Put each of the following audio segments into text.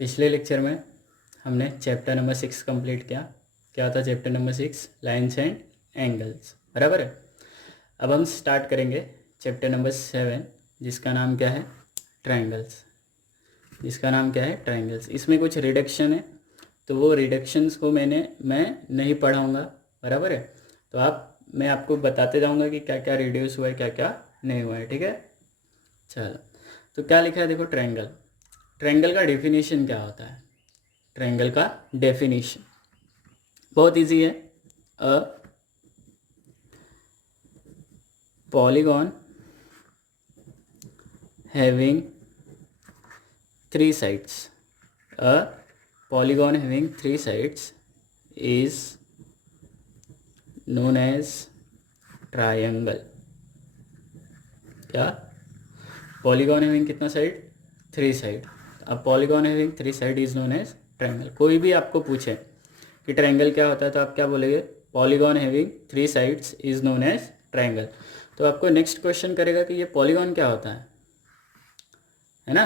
पिछले लेक्चर में हमने चैप्टर नंबर 6 कंप्लीट किया। क्या था chapter number 6? Lines and angles, बराबर है। अब हम स्टार्ट करेंगे चैप्टर नंबर 7, जिसका नाम क्या है? ट्रायंगल्स। जिसका नाम क्या है? ट्रायंगल्स। इसमें कुछ रिडक्शन है, तो वो रिडक्शंस को मैं नहीं पढ़ाऊँगा, बराबर है। तो मैं आपको बताते जाऊँगा कि क्या क्या रिड्यूस हुआ है, क्या क्या नहीं हुआ है, ठीक है। चलो, तो क्या लिखा है देखो, ट्रायंगल। ट्रायंगल का डेफिनेशन क्या होता है? ट्रायंगल का डेफिनेशन बहुत इजी है। A polygon having 3 sides, a polygon having 3 sides is known as triangle। क्या? पॉलीगॉन हैविंग कितना साइड? 3 साइड। अब polygon having 3 side is known as triangle. कोई भी आपको पूछे कि ट्रायंगल क्या होता है, तो आप क्या बोलेंगे? Polygon having 3 sides is known as triangle. तो आपको नेक्स्ट क्वेश्चन करेगा कि ये पॉलीगॉन क्या होता है ना।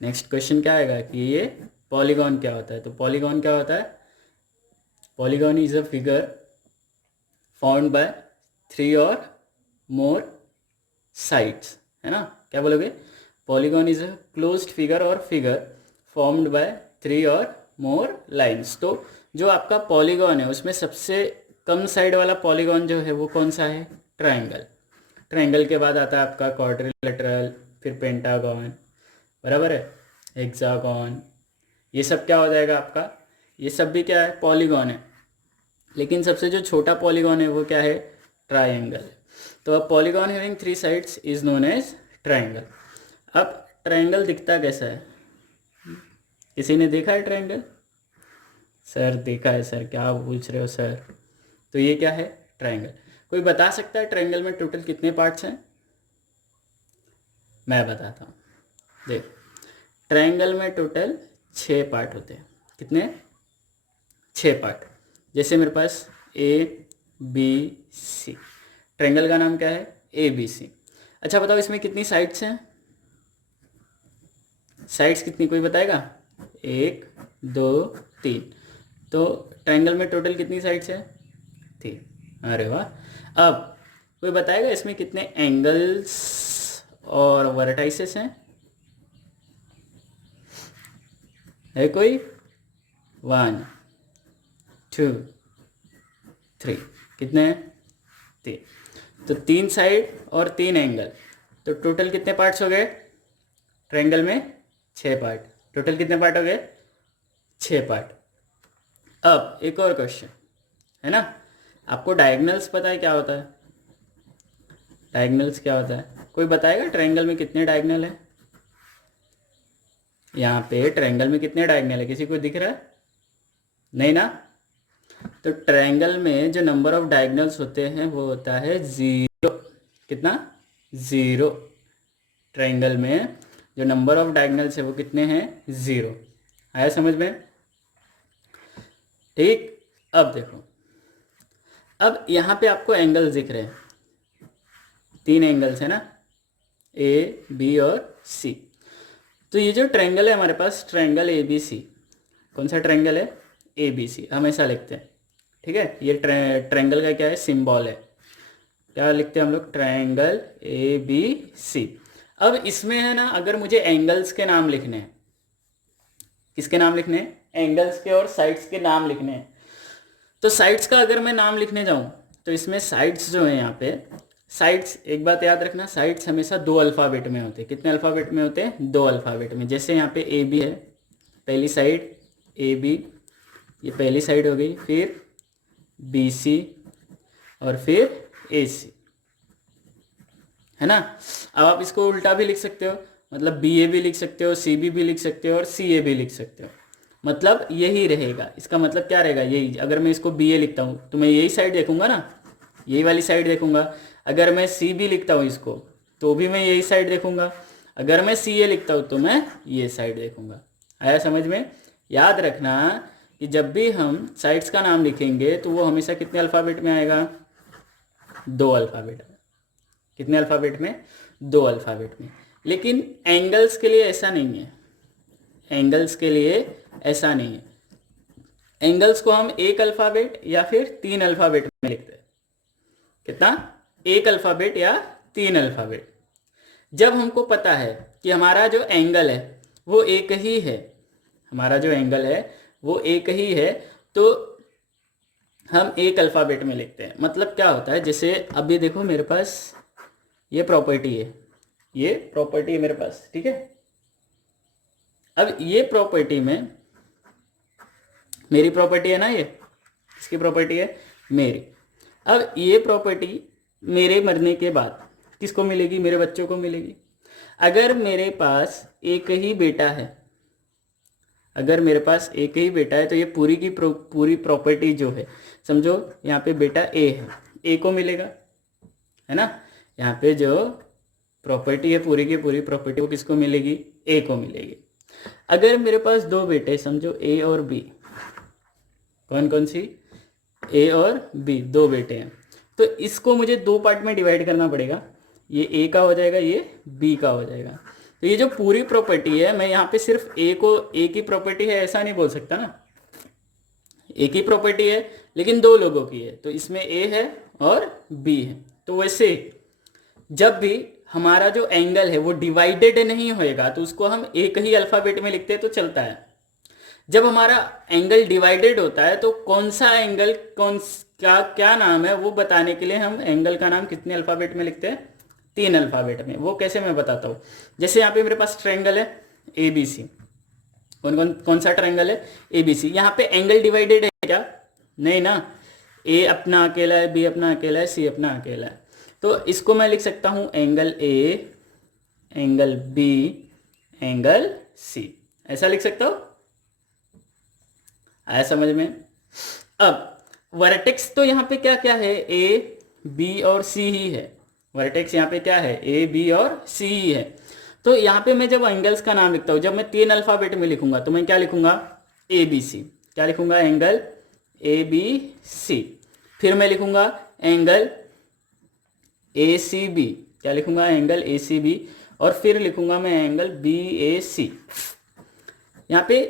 नेक्स्ट क्वेश्चन क्या आएगा कि ये पॉलीगॉन क्या होता है। तो पॉलीगॉन क्या होता है? Polygon is a figure found by 3 और मोर साइड्स, है ना। क्या बोलोगे? Polygon is a closed figure और फिगर फॉर्म्ड बाय 3 और मोर लाइन्स। तो जो आपका पॉलीगॉन है उसमें सबसे कम साइड वाला पॉलीगॉन जो है वो कौन सा है? ट्रायंगल। ट्रायंगल के बाद आता है आपका क्वाड्रिलेटरल, फिर पेंटागन, बराबर है, हेक्सागन। ये सब क्या हो जाएगा आपका? ये सब भी क्या है? पॉलीगॉन है। लेकिन सबसे जो छोटा पॉलीगॉन है वो क्या है? ट्रायंगल है। तो अब polygon having 3 sides is known as triangle. अब ट्रायंगल दिखता कैसा है? किसी ने देखा है ट्रायंगल? सर देखा है सर, क्या पूछ रहे हो सर। तो ये क्या है? ट्रायंगल। कोई बता सकता है ट्रायंगल में टोटल कितने पार्ट्स हैं? मैं बताता हूँ। देख, ट्रायंगल में टोटल 6 पार्ट होते हैं। कितने? 6 पार्ट। जैसे मेरे पास ABC, ट्रायंगल का नाम क्या है? ABC। अच्छा बताओ, इसमें कितनी साइड्स हैं? साइड्स कितनी, कोई बताएगा? 1 2 3। तो ट्रायंगल में टोटल कितनी साइड्स है? 3। अरे वाह। अब कोई बताएगा इसमें कितने एंगल्स और वर्टाइसेस हैं? है कोई? 1 2 3। कितने हैं? 3। तो 3 साइड और 3 एंगल, तो टोटल कितने पार्ट्स हो गए? ट्रायंगल में 6 पार्ट। टोटल कितने पार्ट हो गए? 6 पार्ट। अब एक और क्वेश्चन है ना, आपको डायगोनल्स पता है क्या होता है? डायगोनल्स क्या होता है? कोई बताएगा ट्रायंगल में कितने डायगोनल है? यहाँ पे ट्रायंगल में कितने डायगोनल है? किसी को दिख रहा है? नहीं ना। तो ट्रायंगल में जो नंबर ऑफ डायगोनल्स होते हैं वो होता है 0। कितना? 0। ट्रायंगल में जो नंबर ऑफ डायगोनल्स है वो कितने हैं? 0। आया समझ में? ठीक। अब देखो, अब यहाँ पे आपको एंगल्स दिख रहे हैं, 3 एंगल्स है ना, A, B और C। तो ये जो ट्रायंगल है हमारे पास, ट्रायंगल ABC, कौन सा ट्रायंगल है? ABC हमेशा लिखते हैं, ठीक है। ये ट्रायंगल का क्या है? सिंबल है। क्या लिखते हैं हम लोग? Triangle ABC। अब इसमें है ना, अगर मुझे एंगल्स के नाम लिखने हैं, किसके नाम लिखने हैं? एंगल्स के और साइड्स के नाम लिखने हैं। तो साइड्स का अगर मैं नाम लिखने जाऊं तो इसमें साइड्स जो है यहाँ पे, साइड्स एक बात याद रखना, साइड्स हमेशा 2 अल्फ़ाबेट में होते हैं। कितने अल्फ़ाबेट में होते हैं? 2 अल्फ़ाबेट में। जैसे यहाँ पे AB है, पहली साइड AB, ये पहली साइड हो गई, फिर BC और फिर AC, है ना। अब आप इसको उल्टा भी लिख सकते हो, मतलब BA भी लिख सकते हो, CB भी लिख सकते हो और CA भी लिख सकते हो। मतलब यही रहेगा, इसका मतलब क्या रहेगा? यही। अगर मैं इसको BA लिखता हूँ तो मैं यही साइड देखूंगा ना, यही वाली साइड देखूंगा। अगर मैं CB लिखता हूँ इसको, तो भी मैं यही साइड देखूंगा। अगर मैं CA लिखता हूँ तो मैं ये साइड देखूंगा। आया समझ में? याद रखना कि जब भी हम साइड्स का नाम लिखेंगे तो वो हमेशा कितने अल्फ़ाबेट में आएगा? 2 अल्फ़ाबेट। कितने अल्फ़ाबेट में? 2 अल्फ़ाबेट में। लेकिन एंगल्स के लिए ऐसा नहीं है। एंगल्स के लिए ऐसा नहीं है। एंगल्स को हम एक अल्फ़ाबेट या फिर 3 अल्फ़ाबेट में लिखते हैं। कितना? एक अल्फ़ाबेट या 3 अल्फ़ाबेट। जब हमको पता है कि हमारा जो एंगल है वो एक ही है, हमारा जो एंगल है वो एक ही है, तो हम एक अल्फ़ाबेट में लिखते हैं। मतलब क्या होता है, जैसे अभी देखो मेरे पास ये प्रॉपर्टी है, ये प्रॉपर्टी है मेरे पास, ठीक है। अब ये प्रॉपर्टी में, मेरी प्रॉपर्टी है ना, ये किसकी प्रॉपर्टी है? मेरी। अब ये प्रॉपर्टी मेरे मरने के बाद किसको मिलेगी? मेरे बच्चों को मिलेगी। अगर मेरे पास एक ही बेटा है, अगर मेरे पास एक ही बेटा है, तो ये पूरी की पूरी प्रॉपर्टी जो है, समझो यहाँ पे बेटा ए है, ए को मिलेगा, है ना। यहाँ पे जो प्रॉपर्टी है पूरी की पूरी प्रॉपर्टी वो किसको मिलेगी? ए को मिलेगी। अगर मेरे पास दो बेटे, समझो ए और बी, कौन कौन सी? ए और बी, दो बेटे हैं, तो इसको मुझे दो पार्ट में डिवाइड करना पड़ेगा। ये ए का हो जाएगा, ये बी का हो जाएगा। तो ये जो पूरी प्रॉपर्टी है, मैं यहाँ पे सिर्फ ए को, ए की प्रॉपर्टी है ऐसा नहीं बोल सकता ना। ए की प्रॉपर्टी है लेकिन दो लोगों की है, तो इसमें ए है और बी है। तो वैसे जब भी हमारा जो एंगल है वो डिवाइडेड नहीं होएगा तो उसको हम एक ही अल्फ़ाबेट में लिखते हैं तो चलता है। जब हमारा एंगल डिवाइडेड होता है तो कौन सा एंगल, कौन क्या क्या नाम है, वो बताने के लिए हम एंगल का नाम कितने अल्फ़ाबेट में लिखते हैं? 3 अल्फ़ाबेट में। वो कैसे मैं बताता हूँ। जैसे यहाँ पे मेरे पास ट्रायंगल है ए बी सी, कौन सा ट्रायंगल है? A B C. यहाँ पे एंगल डिवाइडेड है क्या? नहीं ना। ए अपना अकेला है, बी अपना अकेला है, सी अपना अकेला है। तो इसको मैं लिख सकता हूँ angle A, angle B, angle C, ऐसा लिख सकता हूँ। आया समझ में? अब वर्टेक्स तो यहाँ पे क्या क्या है? ए बी और सी ही है। वर्टेक्स यहाँ पे क्या है? ए बी और सी ही है। तो यहाँ पे मैं जब एंगल्स का नाम लिखता हूँ, जब मैं 3 अल्फ़ाबेट में लिखूंगा तो मैं क्या लिखूंगा? A B C. क्या लिखूंगा? Angle A B C. फिर मैं लिखूंगा एंगल ए सी बी। क्या लिखूंगा? Angle A C B. और फिर लिखूंगा मैं एंगल बी ए सी। यहाँ पे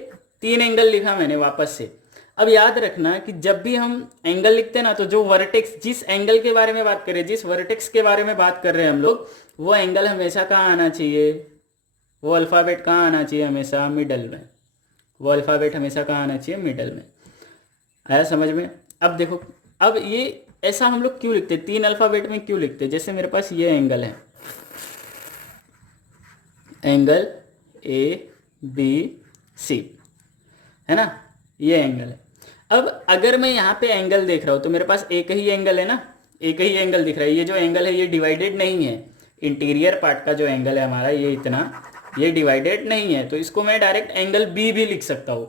3 एंगल लिखा मैंने वापस से। अब याद रखना कि जब भी हम एंगल लिखते हैं ना, तो जो वर्टेक्स, जिस एंगल के बारे में बात कर रहे हैं, जिस वर्टेक्स के बारे में बात कर रहे हैं हम लोग, वो एंगल हमेशा कहाँ आना चाहिए? वो अल्फ़ाबेट कहाँ आना चाहिए? हमेशा मिडल में। वो अल्फ़ाबेट हमेशा कहाँ आना चाहिए? मिडल में। आया समझ में? अब देखो, अब ये ऐसा हम लोग क्यों लिखते हैं? 3 अल्फ़ाबेट में क्यों लिखते हैं? जैसे मेरे पास ये एंगल है, एंगल ए बी सी, है ना, ये एंगल है। अब अगर मैं यहाँ पे एंगल देख रहा हूँ तो मेरे पास एक ही एंगल है ना, एक ही एंगल दिख रहा है। ये जो एंगल है ये डिवाइडेड नहीं है। इंटीरियर पार्ट का जो एंगल है हमारा, ये इतना, ये डिवाइडेड नहीं है। तो इसको मैं डायरेक्ट एंगल बी भी लिख सकता हूँ,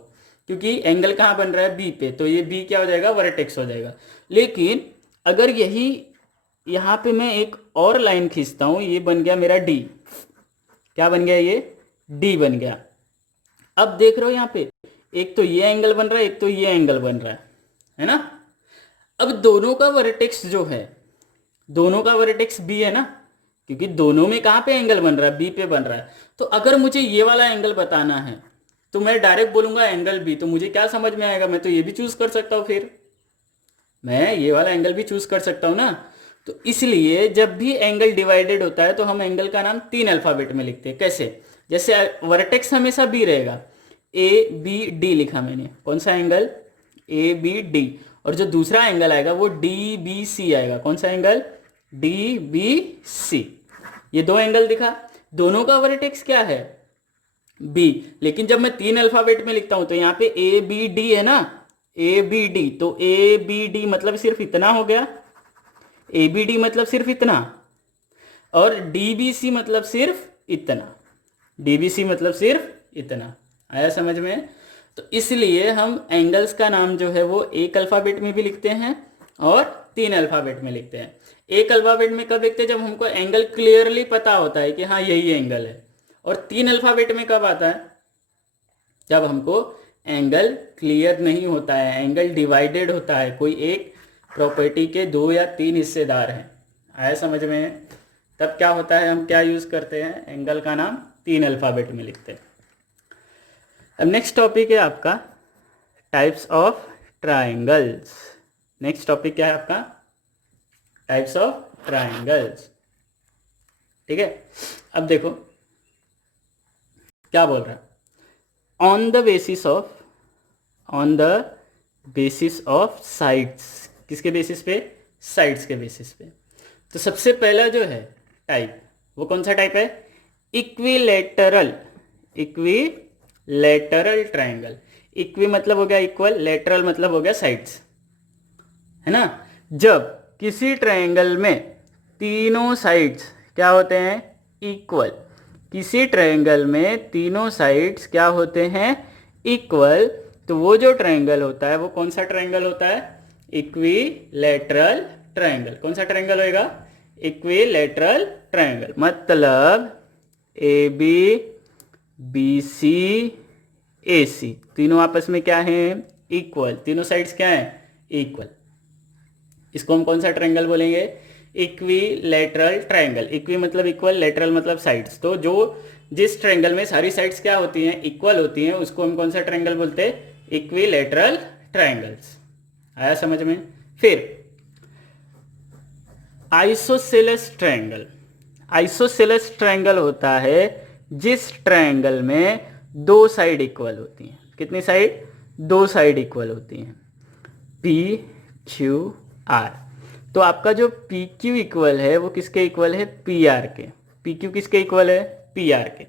क्योंकि एंगल कहाँ बन रहा है? बी पे। तो ये बी क्या हो जाएगा? वर्टेक्स हो जाएगा। लेकिन अगर यही यहाँ पे मैं एक और लाइन खींचता हूँ, ये बन गया मेरा डी। क्या बन गया? ये डी बन गया। अब देख रहे हो यहाँ पे एक तो ये एंगल बन रहा है, एक तो ये एंगल बन रहा है ना। अब दोनों का वर्टेक्स जो है, दोनों का वर्टेक्स बी है ना, क्योंकि दोनों में कहाँ पे एंगल बन रहा है? बी पे बन रहा है। तो अगर मुझे ये वाला एंगल बताना है तो मैं डायरेक्ट बोलूंगा एंगल बी। तो मुझे क्या समझ में आएगा? मैं तो ये भी चूज कर सकता हूँ, फिर मैं ये वाला एंगल भी चूज कर सकता हूँ ना। तो इसलिए जब भी एंगल डिवाइडेड होता है तो हम एंगल का नाम 3 अल्फ़ाबेट में लिखते हैं। कैसे? जैसे वर्टेक्स हमेशा बी रहेगा, ए बी डी लिखा मैंने। कौन सा एंगल? A B D. और जो दूसरा एंगल आएगा वो डी बी सी आएगा। कौन सा एंगल? D B C. ये दो एंगल दिखा, दोनों का वर्टेक्स क्या है? बी। लेकिन जब मैं 3 अल्फ़ाबेट में लिखता हूं तो यहाँ पे ए बी डी है ना, ए बी डी। तो ए बी डी मतलब सिर्फ इतना हो गया, ए बी डी मतलब सिर्फ इतना, और डी बी सी मतलब सिर्फ इतना, डी बी सी मतलब सिर्फ इतना। आया समझ में? तो इसलिए हम एंगल्स का नाम जो है वो एक अल्फ़ाबेट में भी लिखते हैं और 3 अल्फ़ाबेट में लिखते हैं। एक अल्फ़ाबेट में कब लिखते हैं? जब हमको एंगल क्लियरली पता होता है कि हाँ यही एंगल है। और 3 अल्फ़ाबेट में कब आता है? जब हमको एंगल क्लियर नहीं होता है, एंगल डिवाइडेड होता है, कोई एक प्रॉपर्टी के 2 या 3 हिस्सेदार हैं। आया समझ में? तब क्या होता है? हम क्या यूज़ करते हैं? एंगल का नाम 3 अल्फ़ाबेट में लिखते हैं। अब नेक्स्ट टॉपिक है आपका types of triangles. Next topic क्या है आपका? Types of triangles. ठीक है, अब देखो क्या बोल रहा है। On the basis of sides. किसके बेसिस पे? साइड्स के बेसिस पे। तो सबसे पहला जो है टाइप, वो कौन सा टाइप है? Equilateral triangle. इक्वी मतलब हो गया इक्वल, लेटरल मतलब हो गया साइड्स, है ना। जब किसी ट्राइंगल में तीनों साइड्स क्या होते हैं? इक्वल। किसी ट्राइंगल में तीनों साइड्स क्या होते हैं? इक्वल। तो वो जो ट्राइंगल होता है वो कौन सा ट्राइंगल होता है? Equilateral triangle. कौन सा ट्राइंगल होएगा? Equilateral triangle. मतलब ए बी, बी सी, ए सी तीनों आपस में क्या है? इक्वल। तीनों साइड्स क्या है? इक्वल। इसको हम कौन सा ट्रायंगल बोलेंगे? Equilateral triangle. इक्वी मतलब इक्वल, लेटरल मतलब साइड्स। तो जो जिस ट्रायंगल में सारी साइड्स क्या होती हैं? इक्वल होती हैं, उसको हम कौन सा ट्रायंगल बोलते हैं? Equilateral triangles. आया समझ में? फिर आइसोसेलेस ट्रायंगल। आइसोसेलेस ट्रायंगल होता है जिस ट्रायंगल में दो साइड इक्वल होती हैं। कितनी साइड? दो साइड इक्वल होती हैं। P Q R. तो आपका जो पी क्यू इक्वल है वो किसके इक्वल है? पी आर के। पी क्यू किसके इक्वल है? पी आर के।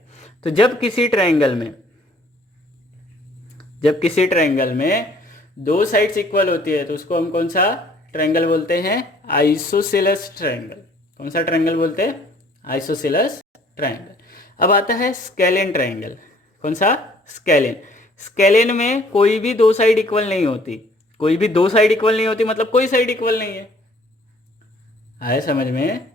तो जब किसी ट्रायंगल में दो साइड्स इक्वल होती है तो उसको हम कौन सा ट्रायंगल बोलते हैं? Isosceles triangle. कौन सा ट्रायंगल बोलते हैं? Isosceles triangle. अब आता है स्केलिन ट्रायंगल। कौन सा? स्केलिन। स्केलिन में कोई भी दो साइड इक्वल नहीं होती। कोई भी दो साइड इक्वल नहीं होती मतलब कोई साइड इक्वल नहीं है। आया समझ में?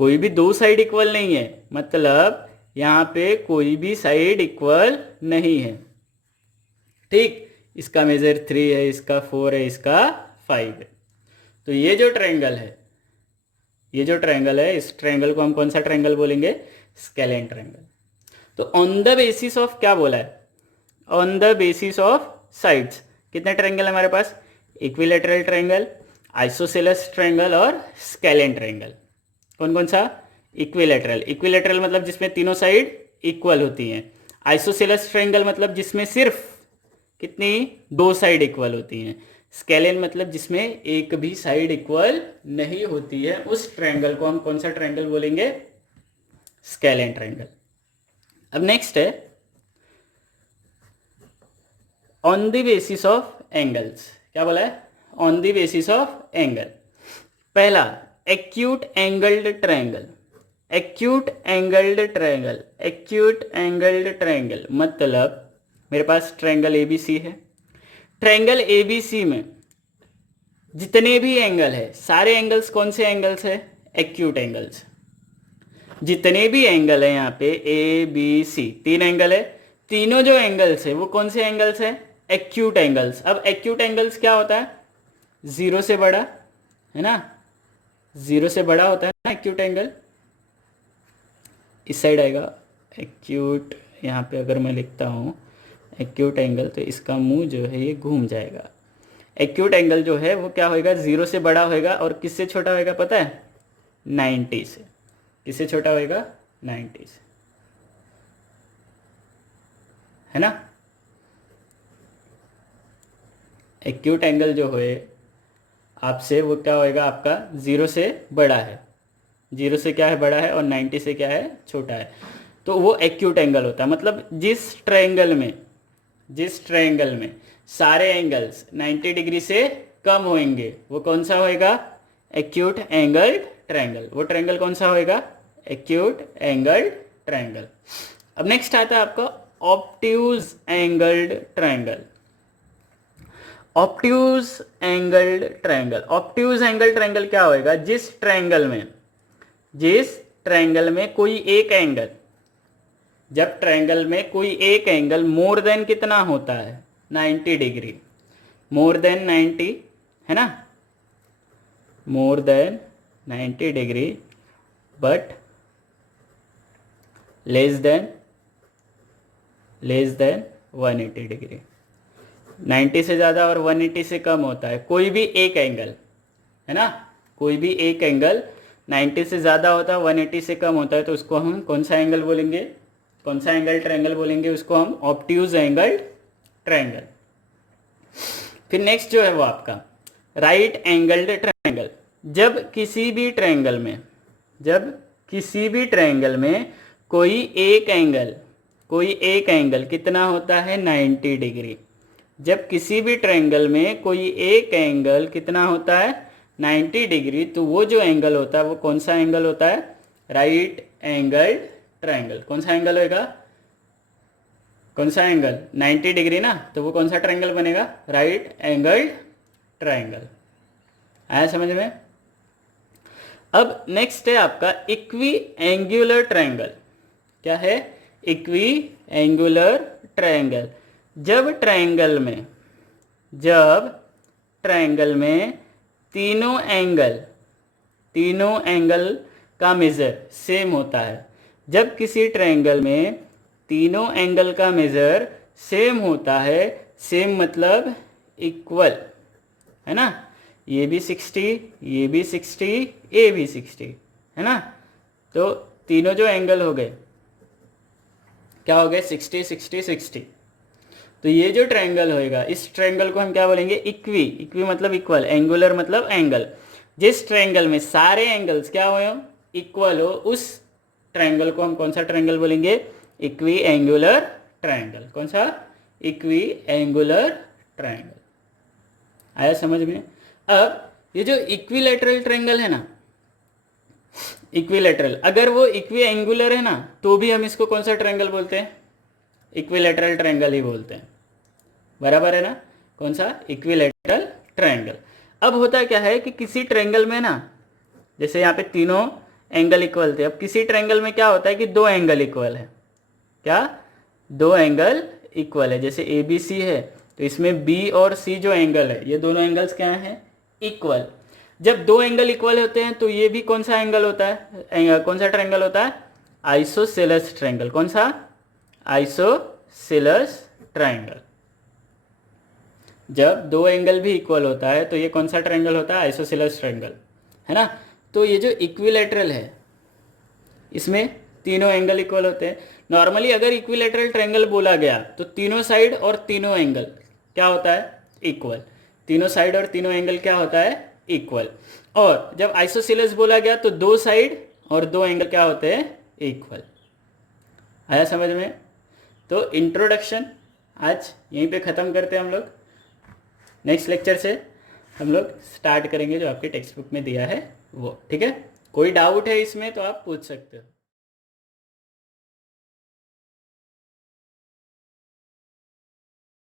कोई भी दो साइड इक्वल नहीं है मतलब यहां पे कोई भी साइड इक्वल नहीं है। ठीक, इसका मेजर 3 है, इसका 4 है, इसका 5 है। तो ये जो ट्रायंगल है इस ट्रायंगल को हम कौन सा ट्रायंगल बोलेंगे? Scalene triangle. तो ऑन द बेसिस ऑफ क्या बोला है? On the basis of sides. कितने ट्रायंगल है हमारे पास? इक्विलेटरल ट्रायंगल, आइसोसेलेस ट्रायंगल और स्केलिन ट्रायंगल। कौन कौन सा? इक्विलेटरल। इक्विलेटरल मतलब जिसमें तीनों साइड इक्वल होती हैं। आइसोसेलेस ट्रायंगल मतलब जिसमें सिर्फ कितनी? दो साइड इक्वल होती हैं। स्केलिन मतलब जिसमें एक भी साइड इक्वल नहीं होती है। उस ट्रायंगल को हम कौन सा ट्रायंगल बोलेंगे? Scalene triangle. अब नेक्स्ट है on the basis of angles. क्या बोला है? On the basis of angle. पहला acute angled triangle. Acute angled triangle. Acute angled triangle मतलब मेरे पास ट्रायंगल एबीसी है। ट्रायंगल एबीसी में जितने भी एंगल है सारे एंगल्स कौन से एंगल्स है? Acute angles. जितने भी एंगल है यहाँ पे ए बी सी तीन एंगल है। तीनों जो एंगल्स है वो कौन से एंगल्स है? Acute angles. अब एक्यूट एंगल्स क्या होता है? जीरो से बड़ा, है ना। जीरो से बड़ा होता है ना एक्यूट एंगल। इस साइड आएगा एक्यूट। यहाँ पे अगर मैं लिखता हूँ एक्यूट एंगल तो इसका मुंह जो है ये घूम जाएगा। एक्यूट एंगल जो है वो क्या होएगा? जीरो से बड़ा होएगा और किससे छोटा होएगा पता है? 90 से। किससे छोटा होएगा? 90 से, है ना। एक्यूट एंगल जो है आपसे वो क्या होएगा? आपका जीरो से बड़ा है। जीरो से क्या है? बड़ा है और 90 से क्या है? छोटा है। तो वो एक्यूट एंगल होता है। मतलब जिस ट्रायंगल में सारे एंगल्स 90 डिग्री से कम होंगे वो कौन सा होएगा? Acute angled triangle. वो ट्रायंगल कौन सा होएगा? Acute angled triangle. अब नेक्स्ट आता है आपका obtuse angled triangle. Obtuse angled triangle. Obtuse angle triangle क्या होएगा? जिस ट्रायंगल में कोई एक एंगल, जब ट्रायंगल में कोई एक एंगल मोर देन कितना होता है? 90 डिग्री। मोर देन 90, है ना। More than 90 degree but less than 180 degree. 90 से ज़्यादा और 180 से कम होता है कोई भी एक एंगल, है ना, कोई भी एक एंगल 90 से ज़्यादा होता है 180 से कम होता है तो उसको हम कौन सा एंगल बोलेंगे, कौन सा एंगल ट्रायंगल बोलेंगे, उसको हम ऑब्ट्यूज एंगल ट्रायंगल। फिर नेक्स्ट जो है वो आपका राइट एंगल्ड ट्रायंगल। जब किसी भी ट्रायंगल में कोई एक एंगल कितना होता है 90 डिग्री। जब किसी भी ट्रायंगल में कोई एक एंगल कितना होता है 90 डिग्री, तो वो जो एंगल होता है वो कौन सा एंगल होता है, राइट एंगल्ड ट्रायंगल। कौन सा एंगल होएगा, कौन सा एंगल 90 डिग्री ना, तो वो कौन सा ट्रायंगल बनेगा, राइट एंगल्ड ट्रायंगल। आया समझ में। अब नेक्स्ट है आपका इक्वी एंगुलर ट्रायंगल। क्या है, इक्वी एंगुलर ट्रायंगल। जब ट्रायंगल में तीनों एंगल का मेजर सेम होता है। जब किसी ट्रायंगल में तीनों एंगल का मेजर सेम होता है, सेम मतलब इक्वल, है ना, ये भी 60, ये भी 60, ये भी 60, है ना, तो तीनों जो एंगल हो गए क्या हो गए 60 60 60। तो ये जो ट्रायंगल होएगा इस ट्रायंगल को हम क्या बोलेंगे, इक्वी मतलब इक्वल, एंगुलर मतलब एंगल। जिस ट्रायंगल में सारे एंगल्स क्या हो इक्वल हो, उस ट्रायंगल को हम कौन सा ट्रायंगल बोलेंगे, इक्वी एंगुलर ट्रायंगल। कौन सा, इक्वी एंगुलर ट्रायंगल। आया समझ में। अब ये जो इक्विलैटरल ट्रायंगल है ना, इक्विलैटरल, अगर वो इक्वी एंगुलर है ना तो भी हम इसको कौन सा ट्रायंगल बोलते हैं, इक्विलैटरल ट्रायंगल ही बोलते हैं, बराबर है ना, कौन सा, इक्विलैटरल ट्रायंगल। अब होता क्या है कि किसी ट्रायंगल में ना, जैसे यहाँ पे तीनों एंगल इक्वल थे, अब किसी ट्रायंगल में क्या होता है कि दो एंगल इक्वल है, क्या, दो एंगल इक्वल है। जैसे ए बी सी है तो इसमें बी और सी जो एंगल है ये दोनों एंगल्स क्या हैं, इक्वल। जब दो एंगल इक्वल होते हैं तो ये भी कौन सा एंगल होता है, कौन सा ट्रायंगल होता है, आइसोसेलेस ट्रायंगल। कौन सा, आइसोसेलेस ट्रायंगल। जब दो एंगल भी इक्वल होता है तो ये कौन सा ट्रायंगल होता है, आइसोसेलेस ट्रायंगल, है ना। तो ये जो इक्विलैटरल है इसमें तीनों एंगल इक्वल होते हैं। नॉर्मली अगर इक्विलैटरल ट्रायंगल बोला गया तो तीनों साइड और तीनों एंगल क्या होता है, इक्वल। तीनों साइड और तीनों एंगल क्या होता है, इक्वल। और जब आइसोसेलेस बोला गया तो दो साइड और दो एंगल क्या होते हैं, इक्वल। आया समझ में। तो इंट्रोडक्शन आज यहीं पे ख़त्म करते हैं हम लोग। नेक्स्ट लेक्चर से हम लोग स्टार्ट करेंगे जो आपके टेक्स्ट बुक में दिया है वो, ठीक है। कोई डाउट है इसमें तो आप पूछ सकते हो।